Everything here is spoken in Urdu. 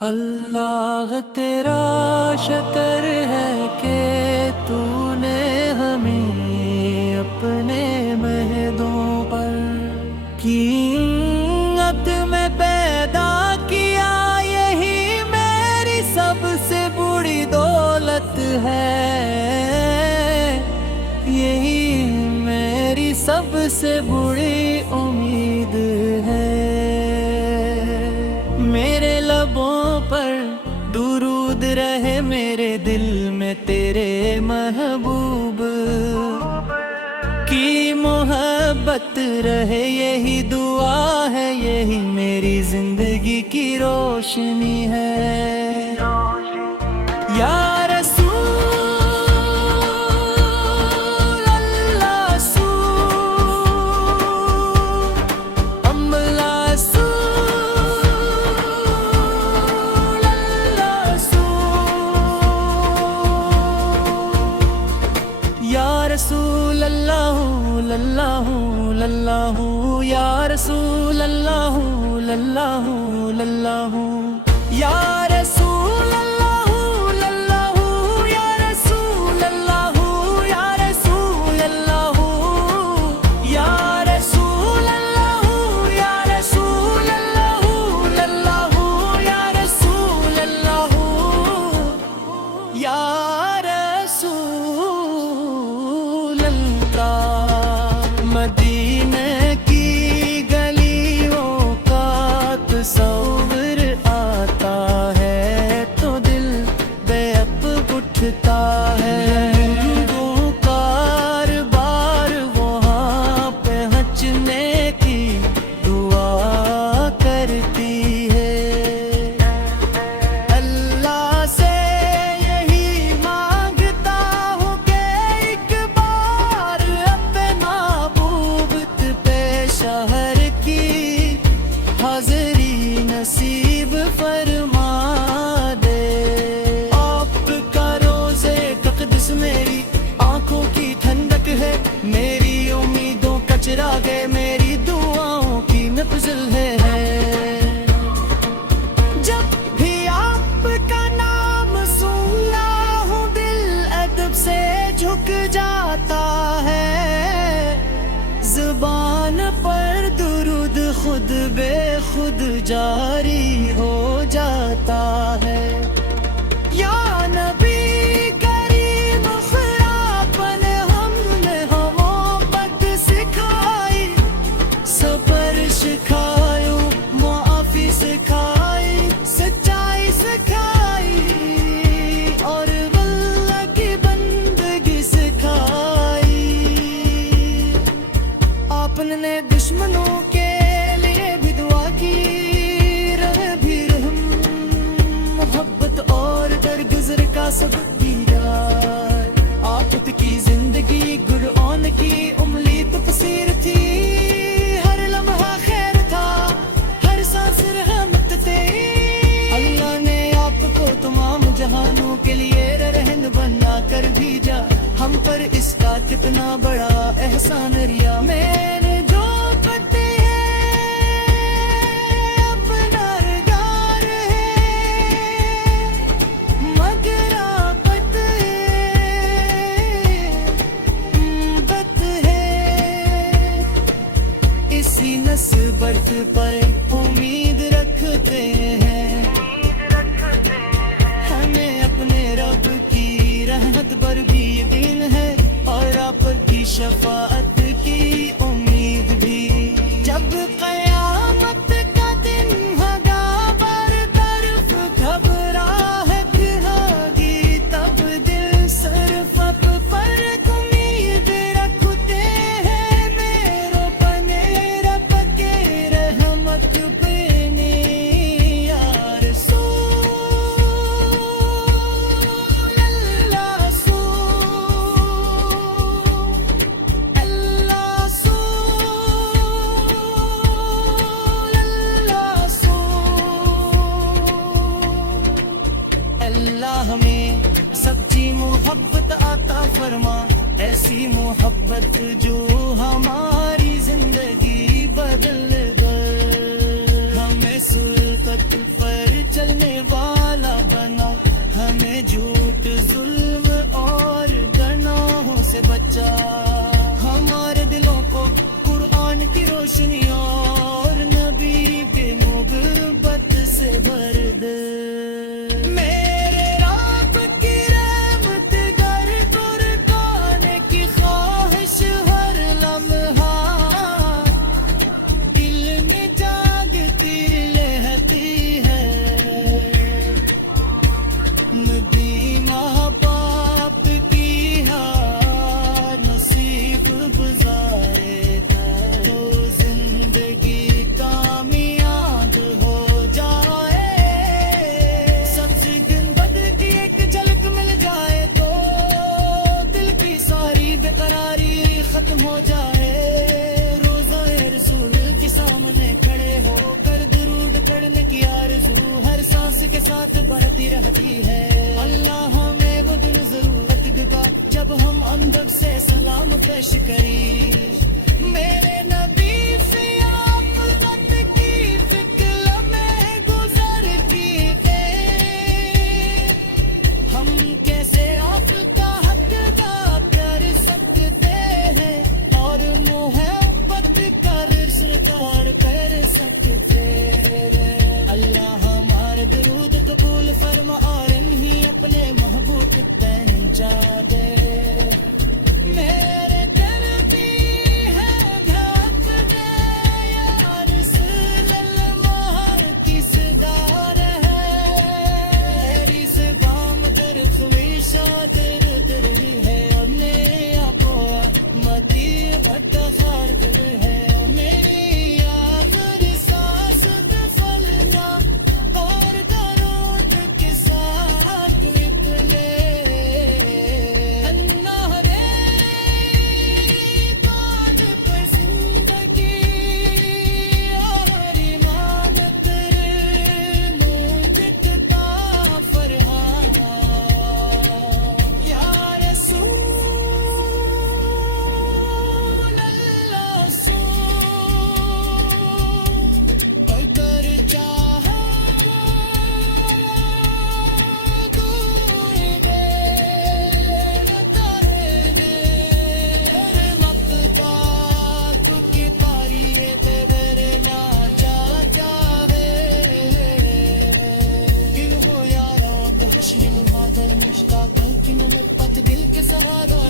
اللہ تیرا شکر ہے کہ تو نے ہمیں اپنے مہدوں پر قیمت میں پیدا کیا، یہی میری سب سے بڑی دولت ہے، یہی میری سب سے بڑی امید ہے۔ میرے لبوں پر درود رہے، میرے دل میں تیرے محبوب کی محبت رہے، یہی دعا ہے، یہی میری زندگی کی روشنی ہے۔ یا رسول اللہ للہ للہ، یا رسول اللہ للہ للہ، یا رسول اللہ للہ، یا رسول اللہ، یا رسول اللہ، یا رسول اللہ، یا رسول اللہ للہ، یا رسول اللہ، یا مدینے کی گلیوں کا تصور آتا ہے تو دل بے اب اٹھتا ہے، وہ کار بار وہاں پہ ہنچنے کی دعا کرتی ہے۔ اللہ سے یہی مانگتا ہوں کہ ایک بار شہر کی حاضری نصیب فرما دے۔ آپ کا روزے اقدس میری آنکھوں کی ٹھنڈک ہے، میری امیدوں کا چراغ ہے، میری دعاؤں کی مفضل ہے۔ جب بھی آپ کا نام سننا ہوں دل ادب سے جھک جاتا ہے، زبان پر درود خود بے خود جاری ہو جاتا ہے۔ یا نبی کریم خراپن ہم نے محبت سکھائی، سفر سکھائیو معافی سکھائی، سچائی سکھائی، اور واللہ کی بندگی سکھائی۔ آپ نے دشمنوں کے لیے بھی دعا کی، رہے بھی رحم محبت اور درگزر کا سبق دیا۔ آپ کی زندگی قرآن کی عملی تفسیر تھی، ہر لمحہ خیر تھا، ہر سانس رحمت تھی۔ اللہ نے آپ کو تمام جہانوں کے لیے رہن بنا کر بھیجا، ہم پر اس کا کتنا بڑا احسان ریا۔ میرے جو پتے ہیں اپنا رگار ہے، مگر آفت بت ہے، اسی نسبت پر امید رکھتے ہیں، ہمیں اپنے رب کی رحمت پر بھی یقین ہے، اور آپ کی شفاعت کی امید بھی۔ جب قیامت کا دن ہوگا بر طرف گھبراہٹ ہوگی، تب دل صرف اب پر امید رکھتے ہیں، میرے بنے رب کے رحمت بنے۔ یا رسول اللہ اللہ ہمیں سچی محبت عطا فرما، ایسی محبت جو ہماری زندگی بدل دے، ہمیں سلطت پر چلنے ساتھ بڑھتی رہتی ہے. اللہ ہمیں وہ دن ضرورت گدا جب ہم اندر سے سلام پیش کری. میرے نبی سے آپ وقت کی فکر میں گزرتی ہے. ہم کیسے آپ کا حق ادا کر سکتے ہیں اور محبت کر سرکار کر سکتے ہیں. اللہ ہمارا درود قبول فرما اور انہیں اپنے محبوب پہنچا دے. میرے دربی ہے ڈھاک دے یا رسول اللہ کس دار ہے. میری سے بام در خویشات رتر ہے اور نیا پوا متی اتخار در ہے. میری آخر ساس دفلنا اور درود کے ساتھ نکلے. انہارے تاج پر زندگی اور امام تر مجدتا فرحان. یا رسول اللہ سو اگر چاہا دور دیر تارے دیر مقتا چکی پاری بغیر نہ چاہے. کن ہو یارا تو حشر نہادر مشتاق کن میں پت دل کے سہارا